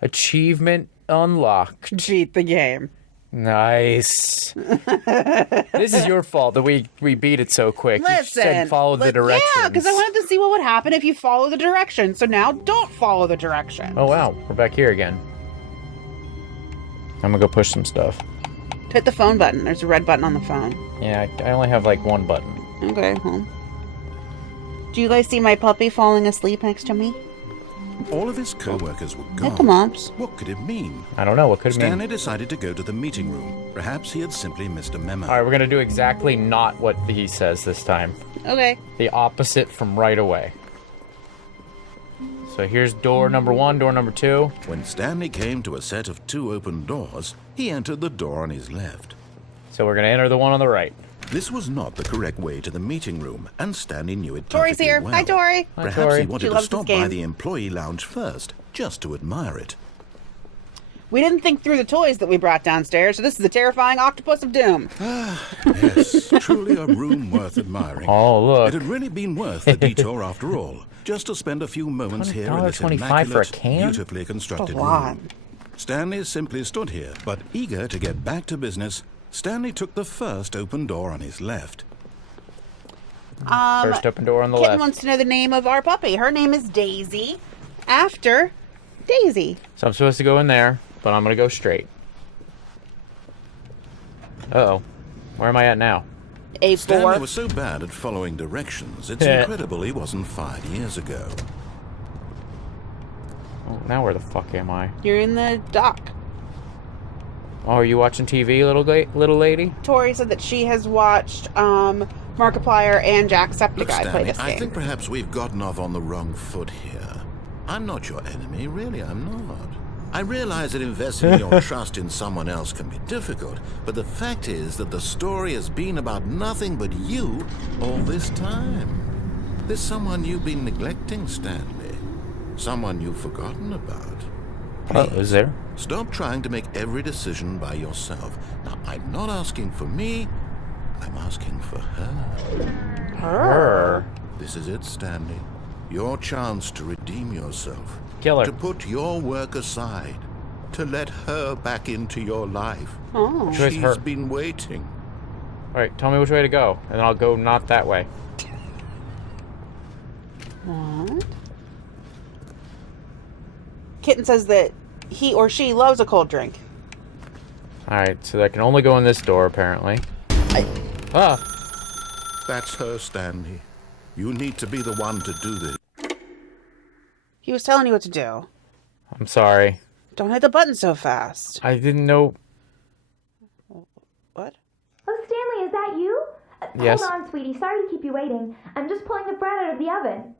Achievement unlocked. Cheat the game. Nice. This is your fault that we beat it so quick. Listen, you said follow the directions. Yeah, because I wanted to see what would happen if you follow the directions. So now don't follow the directions. Oh wow, we're back here again. I'm gonna go push some stuff. Hit the phone button. There's a red button on the phone. Yeah, I only have like one button. Okay, well. Do you guys see my puppy falling asleep next to me? All of his co-workers were gone. Come on. What could it mean? I don't know. What could it mean? Stanley decided to go to the meeting room. Perhaps he had simply missed a memo. All right, we're going to do exactly not what he says this time. Okay. The opposite from right away. So here's door number 1, door number 2. When Stanley came to a set of 2 open doors, he entered the door on his left. So we're going to enter the one on the right. This was not the correct way to the meeting room, and Stanley knew it Tori's perfectly here. well. Hi, Tori. Hi, Perhaps Tori. he wanted She to loves stop this game. by the employee lounge first, just to admire it. We didn't think through the toys that we brought downstairs, so this is a terrifying octopus of doom. Yes, truly a room worth admiring. Oh, look. It had really been worth the detour after all, just to spend a few moments here in this $1.25 for a immaculate, can? beautifully constructed A lot. room. Stanley simply stood here, but eager to get back to business, Stanley took the first open door on his left. First open door on the Kitten left. wants to know the name of our puppy. Her name is Daisy, after Daisy. So I'm supposed to go in there, but I'm going to go straight. Uh-oh. Where am I at now? Stanley A4. was so bad at following directions, it's incredible he wasn't 5 years ago. Oh, now where the fuck am I? You're in the dock. Oh, are you watching TV, little lady? Tori said that she has watched Markiplier and Jacksepticeye Look, play Stanley, this game. I think perhaps we've gotten off on the wrong foot here. I'm not your enemy, really, I'm not. I realize that investing your trust in someone else can be difficult, but the fact is that the story has been about nothing but you all this time. There's someone you've been neglecting, Stanley. Someone you've forgotten about. Oh, is there? Stop trying to make every decision by yourself. Now, I'm not asking for me, I'm asking for her. Her? This is it, Stanley. Your chance to redeem yourself. Kill her. To put your work aside. To let her back into your life. Oh. Where's She's her? been waiting. All right, tell me which way to go, and then I'll go not that way. What? Kitten says that he or she loves a cold drink. All right, so I can only go in this door, apparently. Ah! That's her, Stanley. You need to be the one to do this. He was telling you what to do. I'm sorry. Don't hit the button so fast. I didn't know... What? Oh, Stanley, is that you? Yes. Hold on, sweetie. Sorry to keep you waiting. I'm just pulling the bread out of the oven.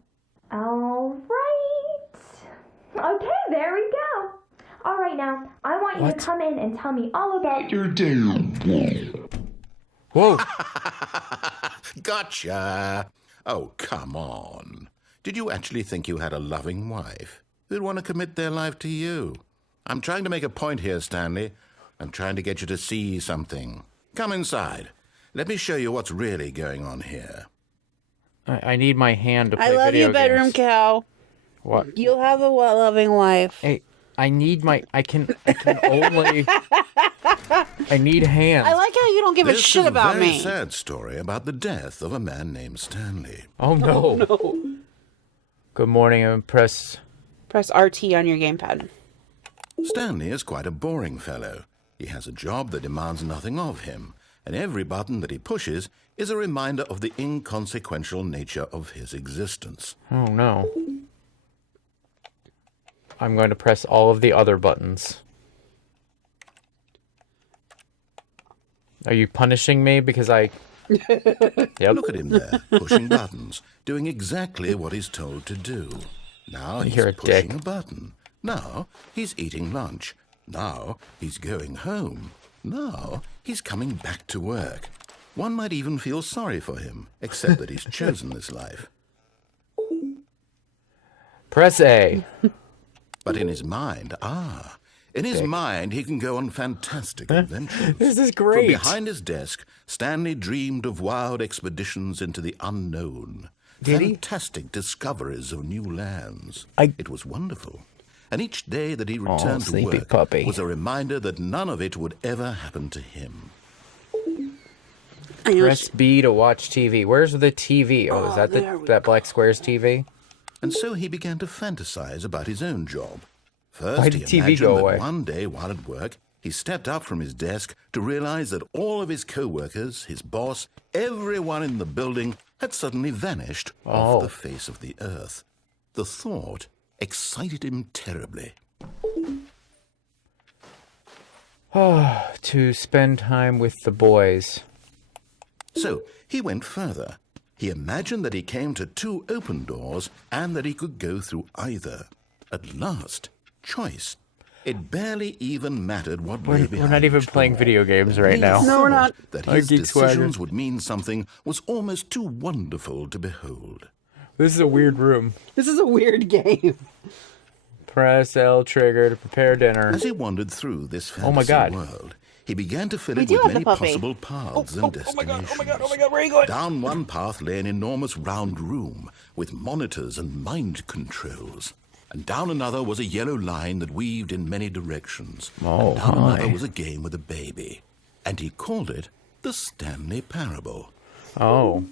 All right. Okay, there we go. All right, now, I want you What? to come in and tell me all about your... Whoa! Gotcha! Oh, come on. Did you actually think you had a loving wife who'd want to commit their life to you? I'm trying to make a point here, Stanley. I'm trying to get you to see something. Come inside. Let me show you what's really going on here. I need my hand to play I love video you, bedroom games. cow. What? You'll have a loving wife. Hey, I need my... I can only... I need hands. I like how you don't give a This shit is a about very me. sad story about the death of a man named Stanley. Oh, no. Good morning, press... Press RT on your gamepad. Stanley is quite a boring fellow. He has a job that demands nothing of him, and every button that he pushes is a reminder of the inconsequential nature of his existence. Oh, no. I'm going to press all of the other buttons. Are you punishing me because I... Yep. Look at him there, pushing buttons, doing exactly what he's told to do. Now he's You're a pushing dick. a button. Now he's eating lunch. Now he's going home. Now he's coming back to work. One might even feel sorry for him, except that he's chosen this life. Press A. But in his mind, in his mind, he can go on fantastic adventures. This is From great. behind his desk, Stanley dreamed of wild expeditions into the unknown. Did he? Fantastic discoveries of new lands. I- It was wonderful. and each day that he returned to sleepy work puppy. was a reminder that none of it would ever happen to him. Press B to watch TV. Where's the TV? Oh, is that that black square's TV? And so he began to fantasize about his own job. First, Why did he TV imagined go that away? one day while at work, he stepped up from his desk to realize that all of his co-workers, his boss, everyone in the building had suddenly vanished off the face of the earth. The thought excited him terribly. To spend time with the boys. So he went further. He imagined that he came to 2 open doors and that he could go through either. At last, choice. It barely even mattered what lay behind We're not even each playing door. video games right now. No, we're not. That Hi, his Geek Swagger. decisions would mean something was almost too wonderful to behold. This is a weird room. This is a weird game. Press L trigger to prepare dinner. As he wandered through this Oh my fantasy God. world, he began to fill We it do with have the many puppy. possible paths and destinations. where are you going? Down one path lay an enormous round room with monitors and mind controls. And down another was a yellow line that weaved in many directions. Oh, and down hi. another was a game with a baby. And he called it the Stanley Parable. Oh.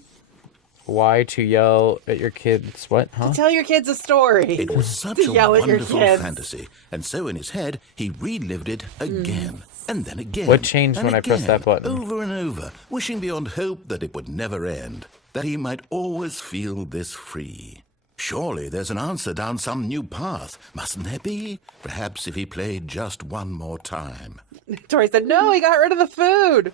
Why to yell at your kids? What? Huh? Tell your kids a story. It was such To a yell at your wonderful kids. fantasy. And so in his head, he relived it again. And then again. What changed and when I pressed again, that button? Over and over, wishing beyond hope that it would never end. That he might always feel this free. Surely there's an answer down some new path, mustn't there be? Perhaps if he played just one more time. Tori said, no, he got rid of the food.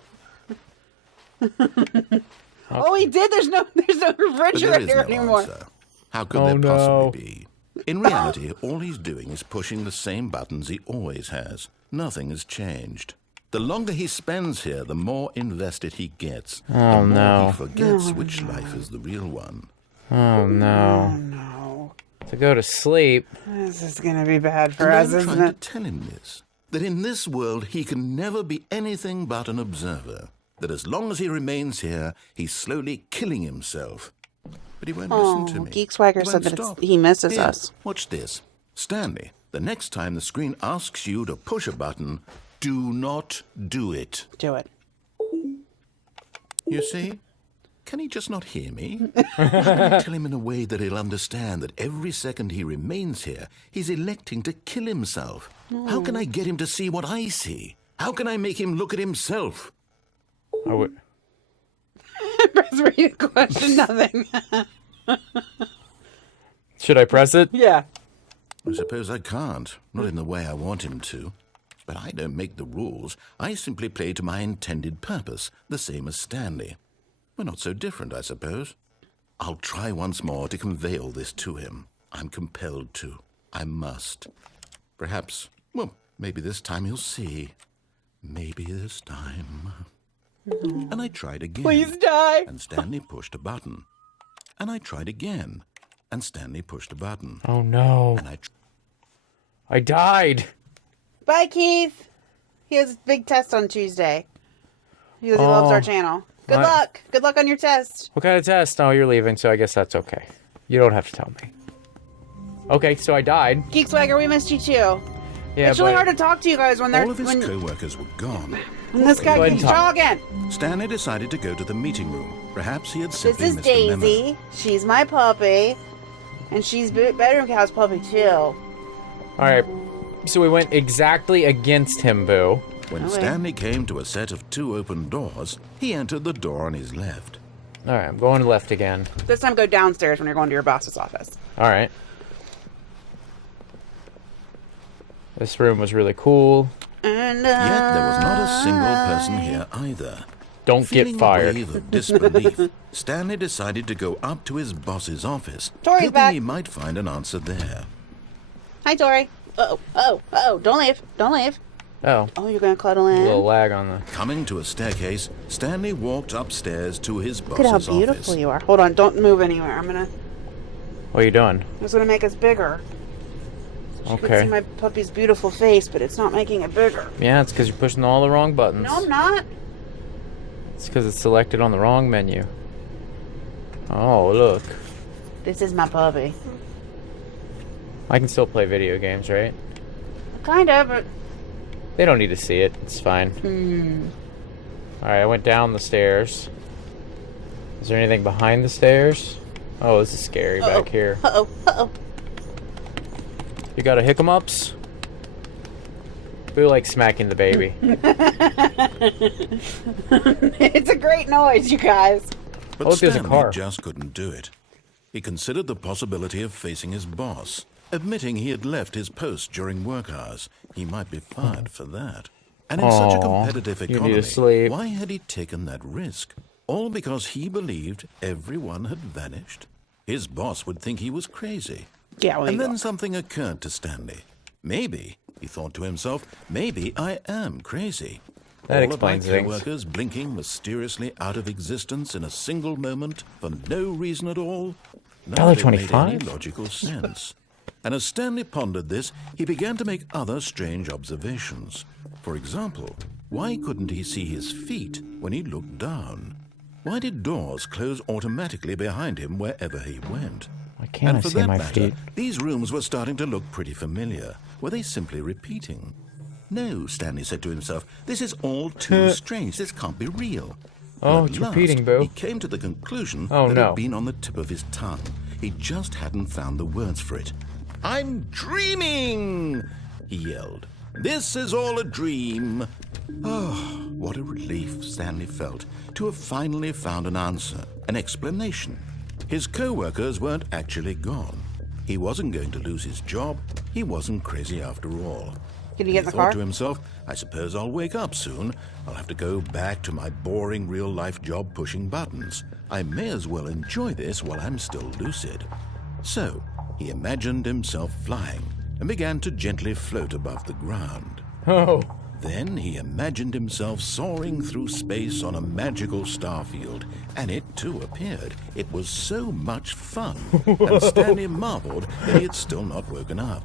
Oh, he did. There's no But there is refrigerator no anymore. answer. How could Oh, there no. possibly be? In reality, all he's doing is pushing the same buttons he always has. Nothing has changed. The longer he spends here, the more invested he gets. The more no. he forgets which life is the real one. Oh no. No, To go to sleep. this is gonna be bad for And us, I'm isn't trying it? to tell him this, that in this world he can never be anything but an observer, that as long as he remains here, he's slowly killing himself. But he won't listen to me. Geek Swagger He said won't that stop. he misses Here, us. Watch this. Stanley, the next time the screen asks you to push a button, do not do it. Do it. You see? Can he just not hear me? How can I tell him in a way that he'll understand that every second he remains here, he's electing to kill himself? How can I get him to see what I see? How can I make him look at himself? I would. Press read a question, nothing. Should I press it? Yeah. I suppose I can't, not in the way I want him to. But I don't make the rules. I simply play to my intended purpose, the same as Stanley. We're not so different, I suppose. I'll try once more to convey all this to him. I'm compelled to. I must. Perhaps, well, maybe this time he'll see. Maybe this time. And I tried again. Please die. And Stanley pushed a button. And I tried again. And Stanley pushed a button. Oh no. And I died. Bye, Keith. He has a big test on Tuesday. Because he loves our channel. Good What? luck. Good luck on your test. What kind of test? Oh, you're leaving, so I guess that's okay. You don't have to tell me. Okay, so I died. Geek Swagger, we missed you too. Yeah, It's really but hard to talk to you guys when they're all of his when co-workers were gone. this Go guy ahead keeps and talk. talking. Stanley decided to go to the meeting room. Perhaps he had This simply is missed a memo. Daisy. She's my puppy, and she's bedroom cow's puppy too. all right. So we went exactly against him, Boo. When Stanley came to a set of 2 open doors, he entered the door on his left. All right, I'm going left again. This time, go downstairs when you're going to your boss's office. All right. This room was really cool. And Yet there was not a single person here either. Don't Feeling get fired. a wave of disbelief, Stanley decided to go up to his boss's office, Tori's hoping back. he might find an answer there. Hi, Tori. Oh! Don't leave! Don't leave! Oh, Oh, you're gonna cuddle a in. little lag on the. Coming to a staircase, Stanley walked upstairs to his Look at how boss's beautiful office. you are. Hold on, don't move anywhere. What are you doing? I'm just gonna make us bigger. You can see Okay. my puppy's beautiful face, but it's not making it bigger. Yeah, it's because you're pushing all the wrong buttons. No, I'm not. It's because it's selected on the wrong menu. Oh, look. This is my puppy. I can still play video games, right? Kind of, but They don't need to see it. It's fine. Alright, I went down the stairs. Is there anything behind the stairs? Oh, this is scary back here. uh-oh. You got a hiccups? We like smacking the baby. It's a great noise, you guys. But Oh, look, there's a Stanley car. just couldn't do it. He considered the possibility of facing his boss, admitting he had left his post during work hours. He might be fired for that. And in such a competitive you need to economy, sleep. why had he taken that risk? All because he believed everyone had vanished? His boss would think he was crazy. Yeah, well, And you then go. something occurred to Stanley. Maybe, he thought to himself, maybe I am crazy. That All explains of my things. co-workers blinking mysteriously out of existence in a single moment for no reason at all. None of it made any $1.25? logical sense. And as Stanley pondered this, he began to make other strange observations. For example, why couldn't he see his feet when he looked down? Why did doors close automatically behind him wherever he went? Why can't I And for see that my matter, feet? these rooms were starting to look pretty familiar. Were they simply repeating? No, Stanley said to himself, this is all too strange. This can't be real. Oh, And at it's last, repeating, Boo. He came to the conclusion Oh, that no. had been on the tip of his tongue. He just hadn't found the words for it. I'm dreaming, he yelled. This is all a dream. Oh, what a relief Stanley felt to have finally found an answer, an explanation. His co-workers weren't actually gone. He wasn't going to lose his job. He wasn't crazy after all. Can you get in the He car? thought to himself, I suppose I'll wake up soon. I'll have to go back to my boring real-life job pushing buttons. I may as well enjoy this while I'm still lucid. So, he imagined himself flying and began to gently float above the ground. Oh. Then he imagined himself soaring through space on a magical starfield, and it too appeared. It was so much fun, and Stanley marveled that he had still not woken up.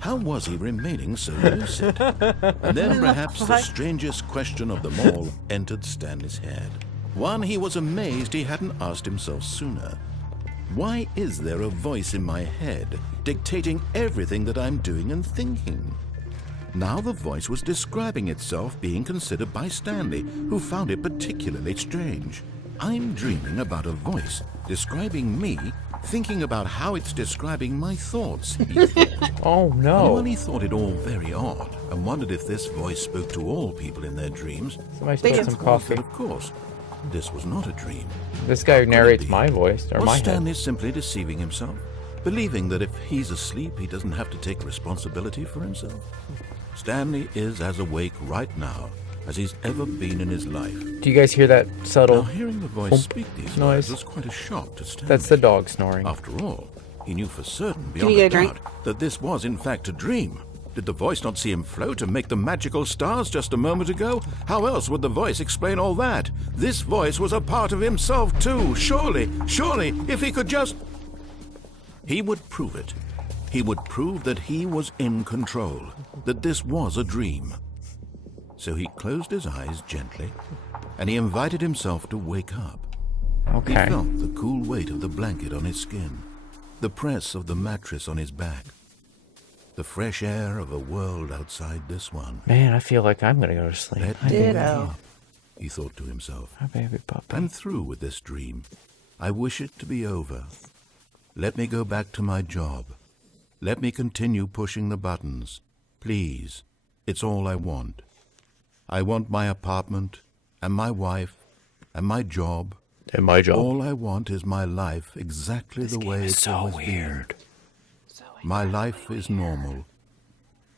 How was he remaining so lucid? And then perhaps the strangest question of them all entered Stanley's head. One he was amazed he hadn't asked himself sooner. Why is there a voice in my head dictating everything that I'm doing and thinking? Now the voice was describing itself being considered by Stanley, who found it particularly strange. I'm dreaming about a voice describing me, thinking about how it's describing my thoughts, he thought. Oh, And no. while he thought it all very odd and wondered if this voice spoke to all people in their dreams, Somebody They spilled can- some coffee. that of course, this was not a dream. This guy narrates be? my voice, or Was my head. Stanley simply deceiving himself, believing that if he's asleep, he doesn't have to take responsibility for himself? Stanley is as awake right now as he's ever been in his life. Do you guys hear that Now, subtle... hearing the voice Thump speak these noise. words was quite a shock to Stanley. That's the dog snoring. After all, he knew for certain, you beyond get a a drink? doubt, that this was in fact a dream. Did the voice not see him float and make the magical stars just a moment ago? How else would the voice explain all that? This voice was a part of himself too. Surely, if he could just... He would prove it. He would prove that he was in control, that this was a dream. So he closed his eyes gently, and he invited himself to wake up. He Okay. felt the cool weight of the blanket on his skin, the press of the mattress on his back, the fresh air of a world outside this one. Man, I feel like I'm gonna go to sleep. Let Hi, me baby. wake Ditto. up, he thought to himself. Hi, baby puppy. I'm through with this dream. I wish it to be over. Let me go back to my job. Let me continue pushing the buttons. Please, it's all I want. I want my apartment, and my wife, and my job. And my job. All I want is my life exactly the way it's always been. My life is normal.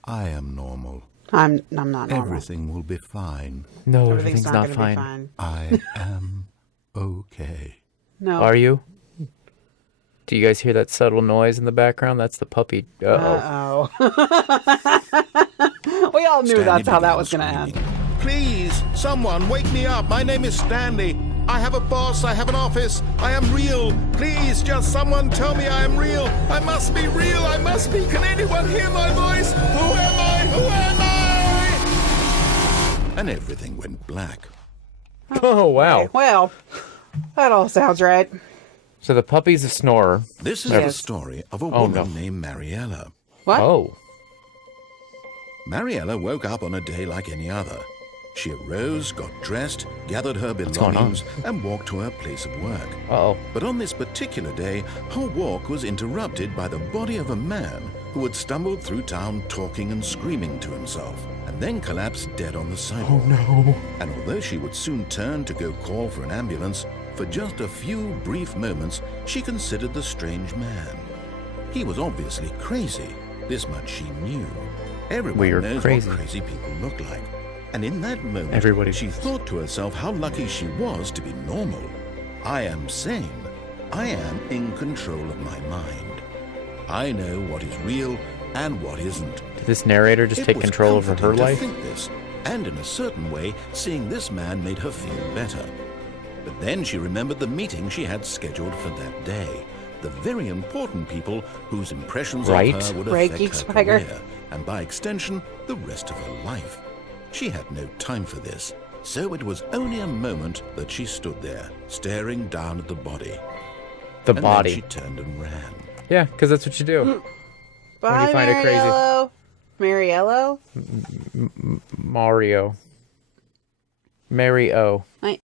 I am normal. I'm not normal. Everything will be fine. No, Everything's everything's not not gonna be fine. fine. I am okay. No. Are you? Do you guys hear that subtle noise in the background? That's the puppy. Uh-oh. Uh-oh. We all knew Stanley that's how that began was going to end. screaming. Please, someone, wake me up. My name is Stanley. I have a boss. I have an office. I am real. Please, just someone tell me I am real. I must be real. I must be. Can anyone hear my voice? Who am I? Who am I? And everything went black. Oh, wow. Okay, well, that all sounds right. So the puppy's a snorer. This is Yes. the story of a Oh, woman no. named Mariella. What? Oh. Mariella woke up on a day like any other. She arose, got dressed, gathered her going on? belongings, and walked to her place of work. Uh-oh. But on this particular day, her walk was interrupted by the body of a man who had stumbled through town talking and screaming to himself, and then collapsed dead on the sidewalk. Oh, no. And although she would soon turn to go call for an ambulance, for just a few brief moments, she considered the strange man. He was obviously crazy. This much she knew. Everyone Weird, knows crazy. what crazy people look like. And in that moment, Everybody she does. thought to herself how lucky she was to be normal. I am sane. I am in control of my mind. I know what is real and what isn't. Did this narrator just It take was control over her comforting to life? think this, and in a certain way, seeing this man made her feel better. But then she remembered the meeting she had scheduled for that day. The very important people whose impressions Right? of her would Right, affect Geek her Swagger. career, and by extension, the rest of her life. She had no time for this, so it was only a moment that she stood there, staring down at the body. The And body. then she turned and ran. Yeah, because that's what you do. Bye, find it crazy? Mariello. Mariello? Mario. Mary O.